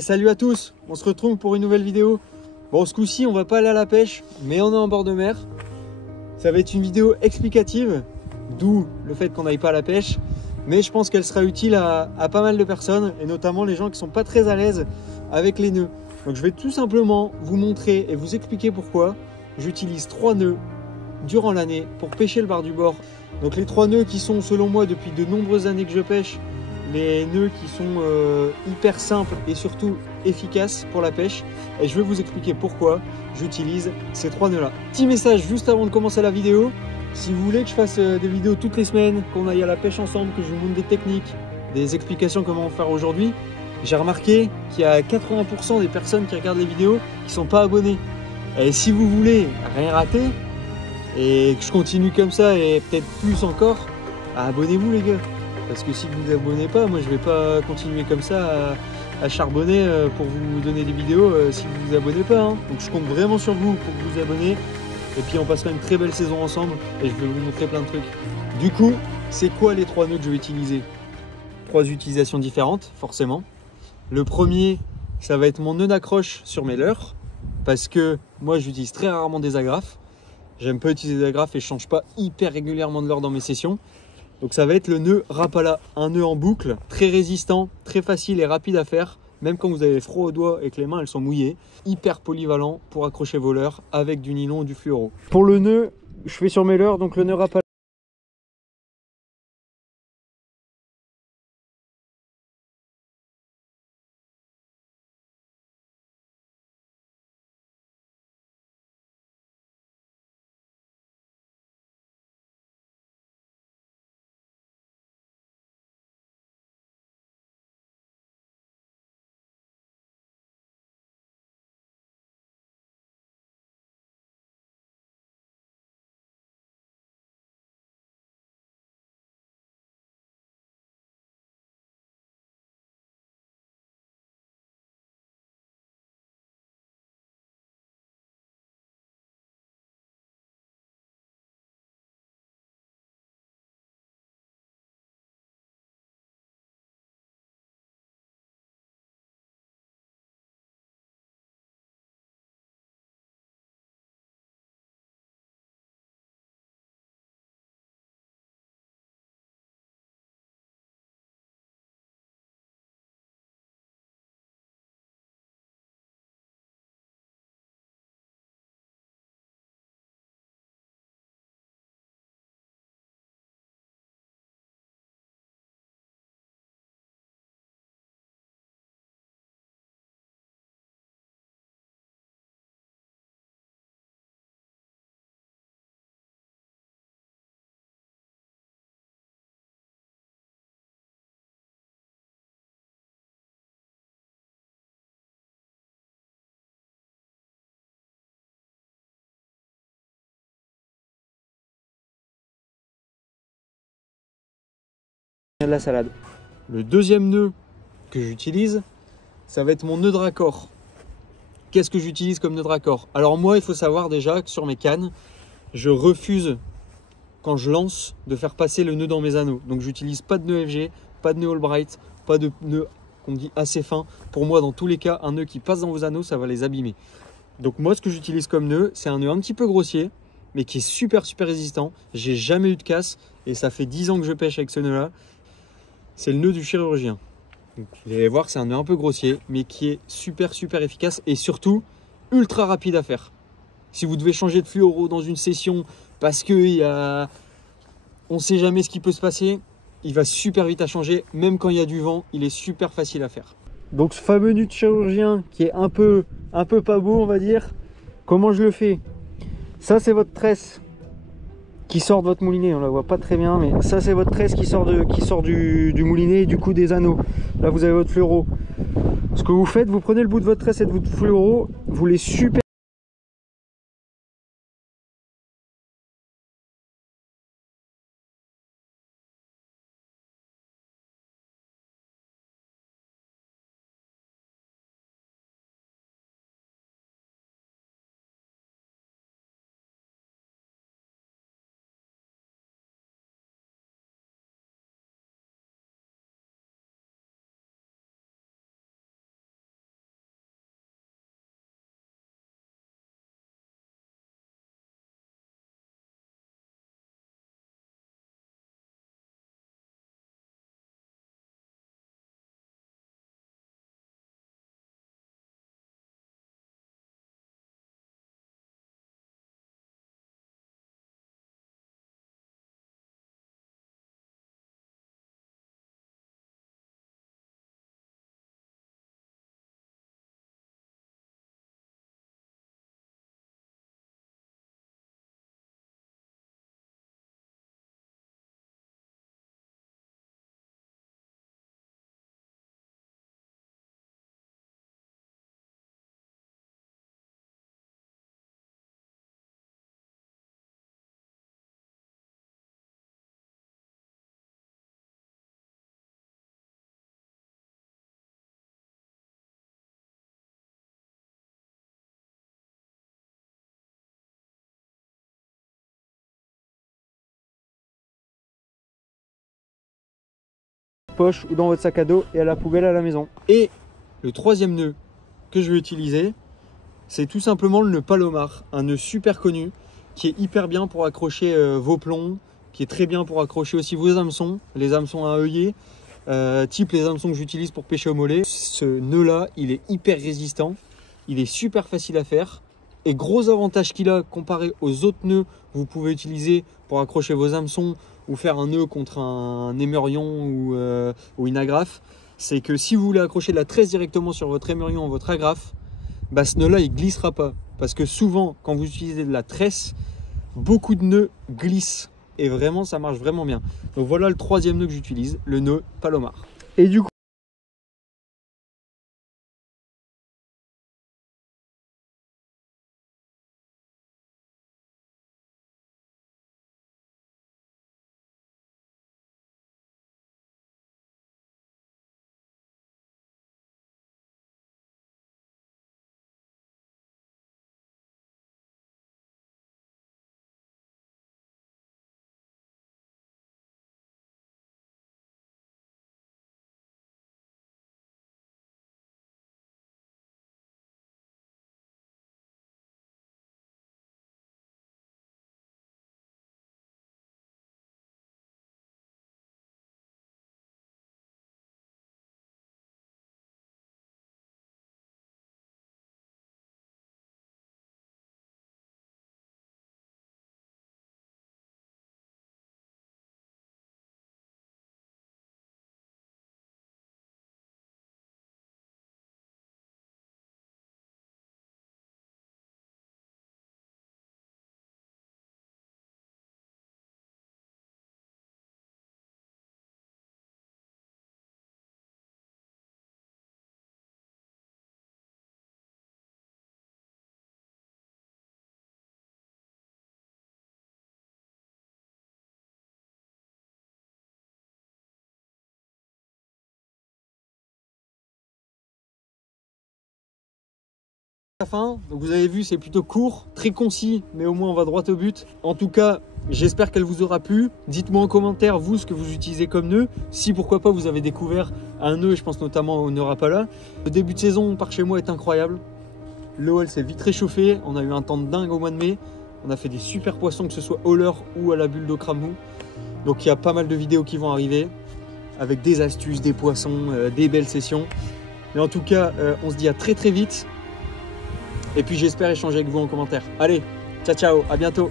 Salut à tous, on se retrouve pour une nouvelle vidéo. Bon, ce coup-ci, on va pas aller à la pêche, mais on est en bord de mer. Ça va être une vidéo explicative, d'où le fait qu'on n'aille pas à la pêche. Mais je pense qu'elle sera utile à pas mal de personnes, et notamment les gens qui sont pas très à l'aise avec les nœuds. Donc je vais tout simplement vous montrer et vous expliquer pourquoi j'utilise 3 nœuds durant l'année pour pêcher le bar du bord. Donc les 3 nœuds qui sont, selon moi, depuis de nombreuses années que je pêche, les nœuds qui sont hyper simples et surtout efficaces pour la pêche. Et je vais vous expliquer pourquoi j'utilise ces 3 nœuds là. Petit message juste avant de commencer la vidéo. Si vous voulez que je fasse des vidéos toutes les semaines, qu'on aille à la pêche ensemble, que je vous montre des techniques, des explications comment faire aujourd'hui, j'ai remarqué qu'il y a 80% des personnes qui regardent les vidéos qui sont pas abonnées. Et si vous voulez rien rater et que je continue comme ça et peut-être plus encore, abonnez-vous les gars. Parce que si vous ne vous abonnez pas, moi je vais pas continuer comme ça à charbonner pour vous donner des vidéos si vous vous abonnez pas. Hein. Donc je compte vraiment sur vous pour vous abonner. Et puis on passera une très belle saison ensemble et je vais vous montrer plein de trucs. Du coup, c'est quoi les 3 nœuds que je vais utiliser? 3 utilisations différentes, forcément. Le premier, ça va être mon nœud d'accroche sur mes leurres. Parce que moi j'utilise très rarement des agrafes. J'aime pas utiliser des agrafes et je change pas hyper régulièrement de leurre dans mes sessions. Donc ça va être le nœud Rapala, un nœud en boucle, très résistant, très facile et rapide à faire, même quand vous avez froid aux doigts et que les mains elles sont mouillées, hyper polyvalent pour accrocher vos leurres avec du nylon ou du fluoro. Pour le nœud, je fais sur mes leurres, donc le nœud Rapala. De la salade. Le deuxième nœud que j'utilise, ça va être mon nœud de raccord. Qu'est-ce que j'utilise comme nœud de raccord? Alors moi, il faut savoir déjà que sur mes cannes, je refuse quand je lance de faire passer le nœud dans mes anneaux. Donc j'utilise pas de nœud FG, pas de nœud Albright, pas de nœud qu'on dit assez fin. Pour moi, dans tous les cas, un nœud qui passe dans vos anneaux, ça va les abîmer. Donc moi, ce que j'utilise comme nœud, c'est un nœud un petit peu grossier, mais qui est super résistant. J'ai jamais eu de casse et ça fait 10 ans que je pêche avec ce nœud-là. C'est le nœud du chirurgien. Donc, vous allez voir, c'est un nœud un peu grossier, mais qui est super efficace et surtout ultra rapide à faire. Si vous devez changer de fluoro dans une session parce que on ne sait jamais ce qui peut se passer, il va super vite à changer. Même quand il y a du vent, il est super facile à faire. Donc ce fameux nœud de chirurgien qui est un peu pas beau, on va dire. Comment je le fais? Ça, c'est votre tresse qui sort de votre moulinet, on la voit pas très bien, mais ça c'est votre tresse qui sort du moulinet et du coup des anneaux. Là vous avez votre fluoro. Ce que vous faites, vous prenez le bout de votre tresse et de votre fluoro, vous les super poche ou dans votre sac à dos et à la poubelle à la maison. Et le troisième nœud que je vais utiliser, c'est tout simplement le nœud Palomar, un nœud super connu qui est hyper bien pour accrocher vos plombs, qui est très bien pour accrocher aussi vos hameçons, les hameçons à œillet, type les hameçons que j'utilise pour pêcher au mollet. Ce nœud là, il est hyper résistant, il est super facile à faire. Et gros avantage qu'il a comparé aux autres nœuds que vous pouvez utiliser pour accrocher vos hameçons ou faire un nœud contre un émerion ou une agrafe, c'est que si vous voulez accrocher de la tresse directement sur votre émerion ou votre agrafe, bah ce nœud là il glissera pas. Parce que souvent quand vous utilisez de la tresse, beaucoup de nœuds glissent. Et vraiment ça marche vraiment bien. Donc voilà le troisième nœud que j'utilise, le nœud Palomar. Et du coup, la fin, donc vous avez vu c'est plutôt court, très concis, mais au moins on va droit au but. En tout cas, j'espère qu'elle vous aura plu. Dites-moi en commentaire vous ce que vous utilisez comme nœud. Si pourquoi pas vous avez découvert un nœud, je pense notamment au nœud Rapala. Le début de saison par chez moi est incroyable. L'eau elle s'est vite réchauffée, on a eu un temps de dingue au mois de mai. On a fait des super poissons que ce soit au leurre ou à la bulle d'eau cramou. Donc il y a pas mal de vidéos qui vont arriver avec des astuces, des poissons, des belles sessions. Mais en tout cas, on se dit à très vite. Et puis j'espère échanger avec vous en commentaire. Allez, ciao ciao, à bientôt.